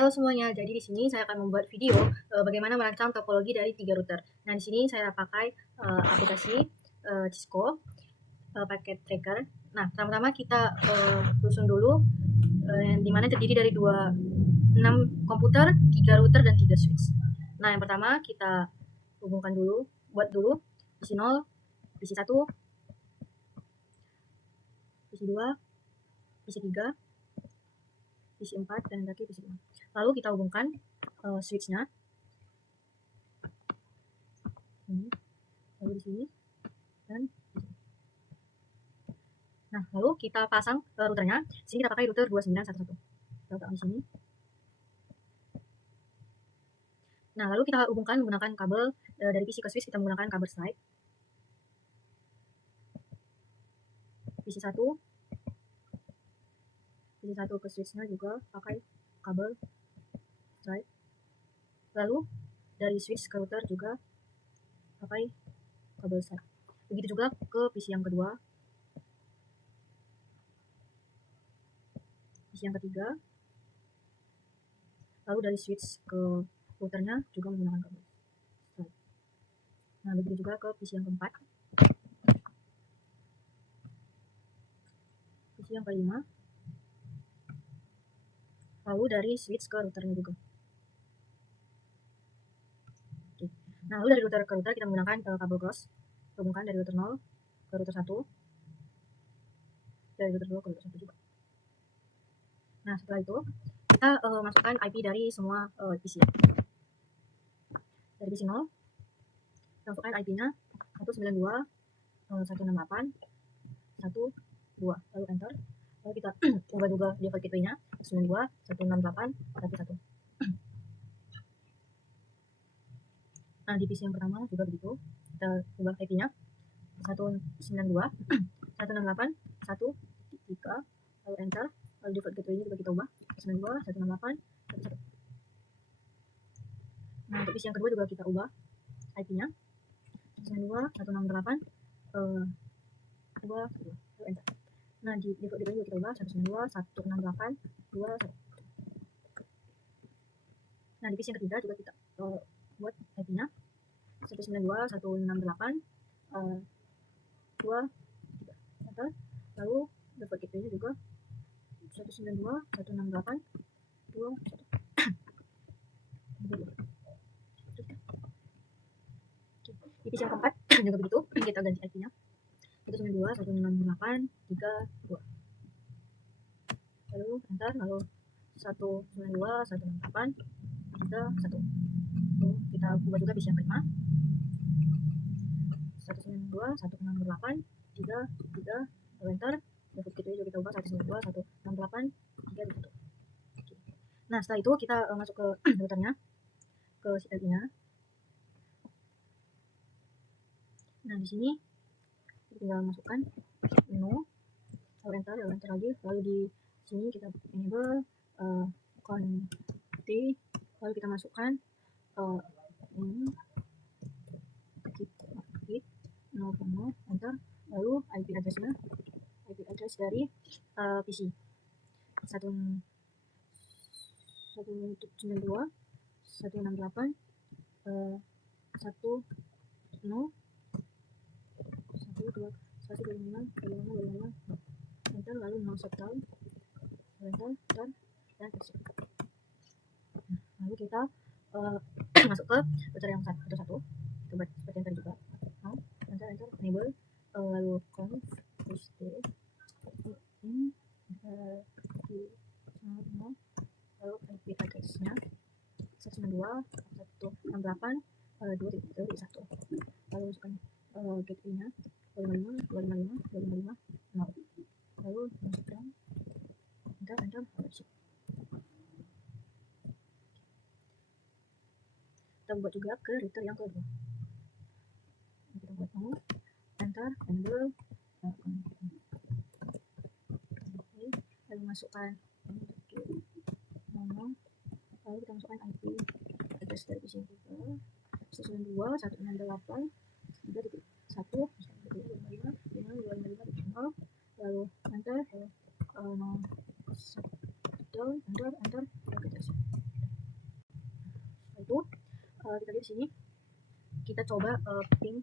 Halo semuanya, jadi di sini saya akan membuat video bagaimana merancang topologi dari 3 router. Nah, di sini saya pakai aplikasi Cisco packet tracker. Nah, pertama-tama kita susun dulu yang dimana terdiri dari 6 komputer, 3 router, dan 3 switch. Nah, yang pertama kita hubungkan dulu, buat dulu PC 0, PC 1, PC 2, PC 3, PC 4, dan terakhir PC 5. Lalu kita hubungkan switch-nya. Lalu di sini dan di sini. Nah, lalu kita pasang routernya. Di sini kita pakai router 2911. Kita letak di sini. Nah, lalu kita hubungkan menggunakan kabel dari PC ke switch, kita menggunakan kabel slide. PC 1 ke switch-nya juga pakai kabel slide. Lalu dari switch ke router juga pakai kabel slide. Begitu juga ke PC yang kedua, PC yang ketiga. Lalu dari switch ke routernya juga menggunakan kabel slide. Nah, begitu juga ke PC yang keempat, PC yang kelima. Lalu dari switch ke routernya juga. Oke. Nah, lalu dari router ke router kita menggunakan kabel cross, hubungkan dari router 0 ke router 1, dari router 2 ke router 1 juga. Nah, setelah itu kita masukkan IP dari semua PC. Dari PC 0 kita masukkan IP-nya 192.168.1.2, lalu enter. Lalu kita ubah juga default gateway-nya 192.168.1.1. Nah, di PC yang pertama juga begitu, kita ubah IP-nya 192.168.1.3, lalu enter. Lalu default gateway-nya juga kita ubah 192.168.1.1. Nah, untuk PC yang kedua juga kita ubah IP-nya 192.168.2, lalu enter. Nah, di default gateway juga kita ubah 192.168.2.1. Nah, di PC yang ketiga juga kita buat IP-nya 192.168.2.3, enter. Lalu default gateway-nya juga 192.168.2.1. Di PC yang keempat juga begitu, kita ganti IP-nya 192.168.3.2, lalu enter. Lalu 192.168.3.1. Lalu kita ubah juga PC yang kelima 192.168.3.3, lalu enter. Default gateway juga kita ubah 192.168.3.1. Nah, setelah itu kita masuk ke routernya, ke CLI-nya. Nah, di sini tinggal masukkan menu, lalu enter lagi. Lalu di sini kita enable conti, lalu kita masukkan git 0.0, enter. Lalu IP address-nya, IP address dari PC 192.168.1.0 enter. Lalu no shutdown, enter, dan exit. Lalu kita masuk ke router yang satu, coba seperti yang tadi juga. Now, enter, enable, lalu conf paste in lalu IP address-nya 192.168.2.1. Lalu masukkan gateway-nya 255.255.255.0. Lalu masukkan enter, exit. Kita buat juga ke router yang kedua. Kita buat mau enter, enable, lalu masukkan nama, lalu kita masukkan IP address dari PC yang kedua 192.168.3.1, lalu enter. No shutdown, enter, lalu kita kita lihat di sini, kita coba ping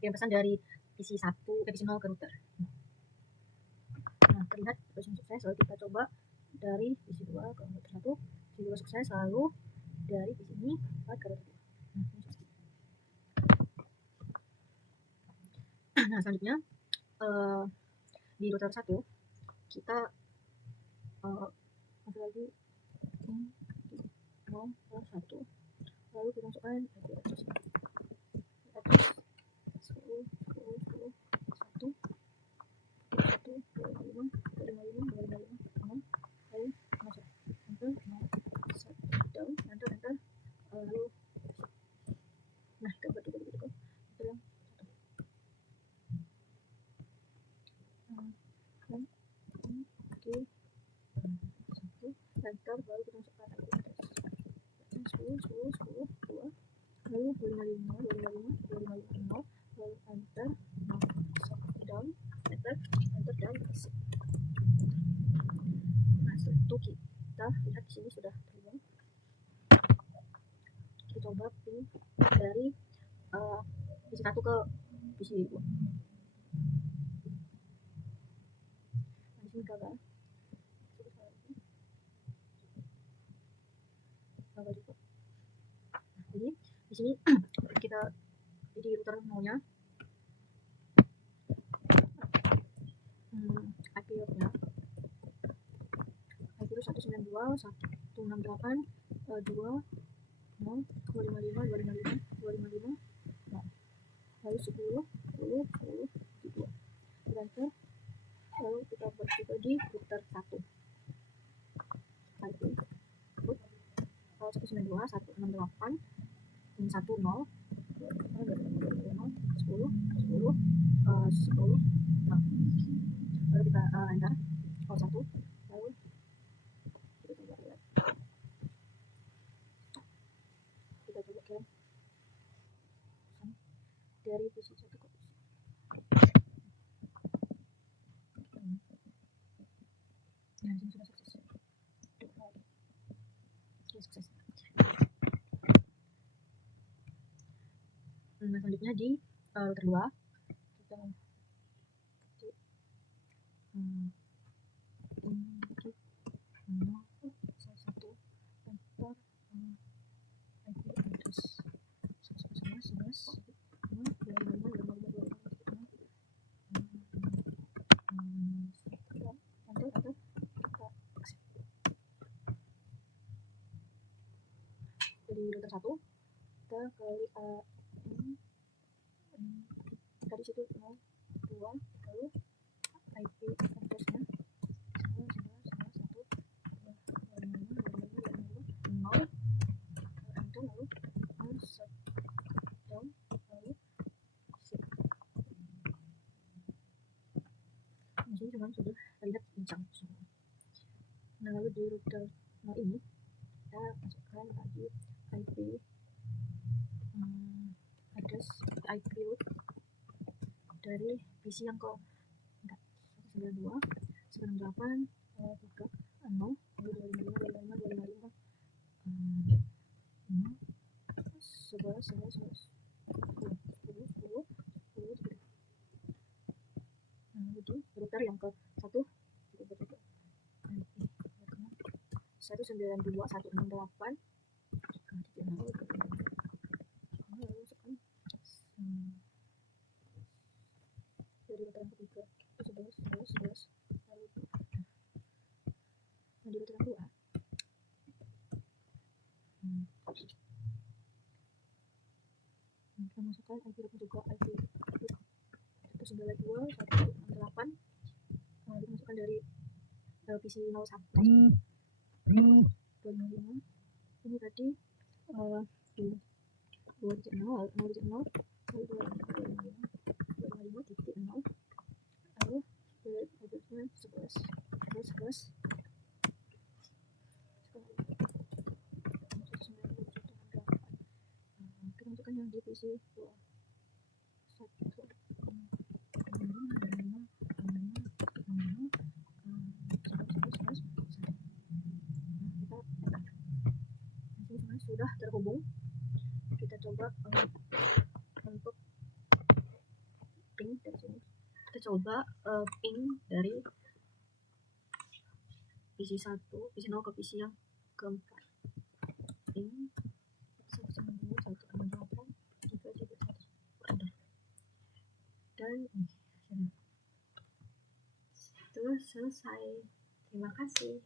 kirim pesan dari PC 1 ke PC 0 ke router. Nah, terlihat sukses. Lalu kita coba dari PC 2 ke router 1, PC 2 sukses, lalu dari PC ini ke router 2. Nah, selanjutnya di router 1 kita masuk lagi 0 ke 1, lalu kita masukkan IP address 10 10 10 1 1 255 lalu masuk enter down enter lalu nah kita buat juga enter yang oke 1 enter baru kita masukkan IP address 10 2 lalu 255 lalu enter down enter down. Nah, setelah itu kita lihat di sini sudah terhubung. Kita coba ping dari PC 1 ke PC 2. Nah, di sini gagal. Juga. Jadi di sini kita di router 0-nya IP nya IP 192.168.2.0.255.255 lalu 10 2 enter lalu kita buat juga di router 1 IP 192.168.10 10 lalu kita enter call 1 lalu kita coba lihat kirim dari PC 1 ke PC. Nah, ini sudah sukses. Sukses. Nah, selanjutnya di router 2 kita salah satu enter IP address 11 dari router 1 kita kali tadi situ 0 2 lalu IP addressnya 0 enter lalu down lalu ini cuman sudah terlihat bincang semua. Nah, lalu di router ini kita masukkan lagi IP address IP root dari PC yang ke 192 168 3 0 lalu 255 11 di router yang ke 1 192.168 dari router yang ketiga 11 lalu di router yang kedua kita masukkan IP juga IP 192.168 kita masukkan dari PC 01 255 ini tadi 2.0 lalu 255.0 lalu addressnya 11 kita masukkan yang di PC 2 sudah terhubung. kita coba untuk ping dari sini. Kita coba ping dari PC 1, PC 0 ke PC yang keempat. Ping 192.168 juga jadi satu. Dan ini sudah selesai. Terima kasih.